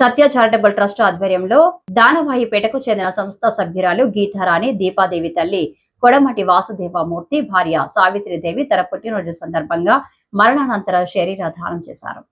సత్య charitable trust ఆధ్వర్యంలో దానవాయిపేటకు చెందిన సంస్థ సభ్యురాలు గీతారాణి దీపాదేవి తల్లి కొడమటి వాసుదేవమూర్తి భార్య సావిత్రిదేవి తన పుట్టినరోజు సందర్భంగా మరణానంతర శరీర దానం చేశారు.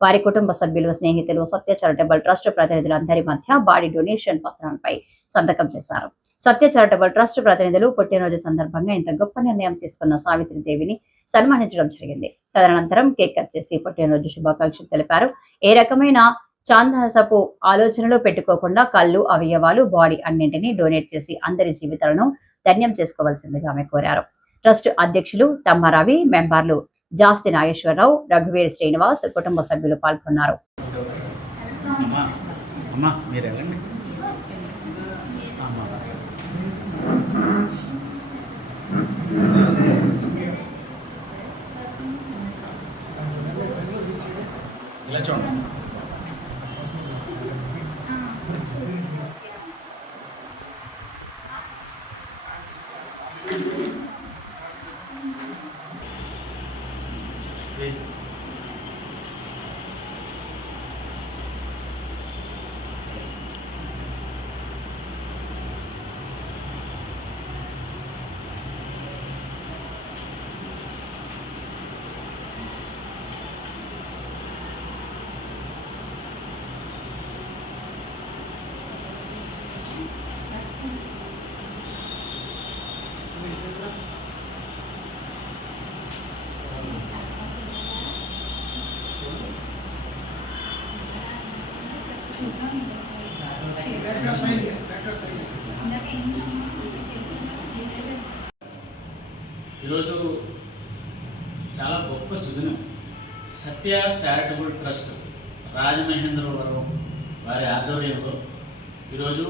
వారి కుటుంబ సభ్యులు, స్నేహితులు, సత్య చారిటబుల్ ట్రస్ట్ ప్రతినిధులందరి మధ్య బాడీ డొనేషన్ పత్రాలపై సంతకం చేశారు. సత్య చారిటబుల్ ట్రస్ట్ ప్రతినిధులు పుట్టినరోజు సందర్భంగా ఇంత గొప్ప నిర్ణయం తీసుకున్న సావిత్రిదేవిని సన్మానించడం జరిగింది. తదనంతరం కేక్ కట్ చేసి పుట్టినరోజు శుభాకాంక్షలు తెలిపారు. ఏ రకమైన చాందసపు ఆలోచనలు పెట్టుకోకుండా కళ్ళు, అవయవాలు, బాడీ అన్నింటినీ డొనేట్ చేసి అందరి జీవితాలను ధన్యం చేసుకోవాల్సిందిగా ఆమె కోరారు. ట్రస్ట్ అధ్యక్షులు తమ్మారావి, మెంబర్లు జాస్తి నాగేశ్వరరావు, రఘువీర్ శ్రీనివాస్, కుటుంబ సభ్యులు పాల్గొన్నారు. ఈరోజు చాలా గొప్ప సుదినం. సత్య చారిటబుల్ ట్రస్ట్ రాజమహేంద్రవరం వారి ఆధ్వర్యంలో ఈరోజు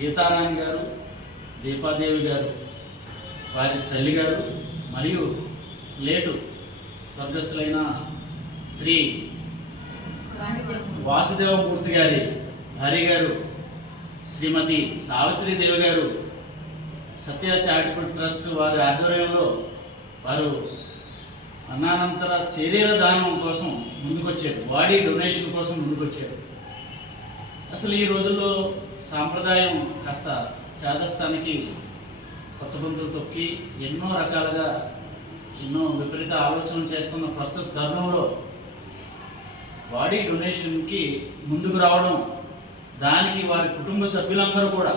గీతారాణి గారు, దీపాదేవి గారు, వారి తల్లి గారు మరియు లేటు స్వర్గస్థులైన శ్రీ వాసుదేవమూర్తి గారి భార్య గారు శ్రీమతి సావిత్రిదేవి గారు సత్య చారిటబుల్ ట్రస్ట్ వారి ఆధ్వర్యంలో వారు మరణానంతర శరీర దానం కోసం ముందుకొచ్చారు, బాడీ డొనేషన్ కోసం ముందుకొచ్చారు. అసలు ఈ రోజుల్లో సాంప్రదాయం కాస్త చాదస్తానికి కొత్త బంతులు తొక్కి ఎన్నో రకాలుగా ఎన్నో విపరీత ఆలోచనలు చేస్తున్న ప్రస్తుత తరుణంలో బాడీ డొనేషన్కి ముందుకు రావడం, దానికి వారి కుటుంబ సభ్యులందరూ కూడా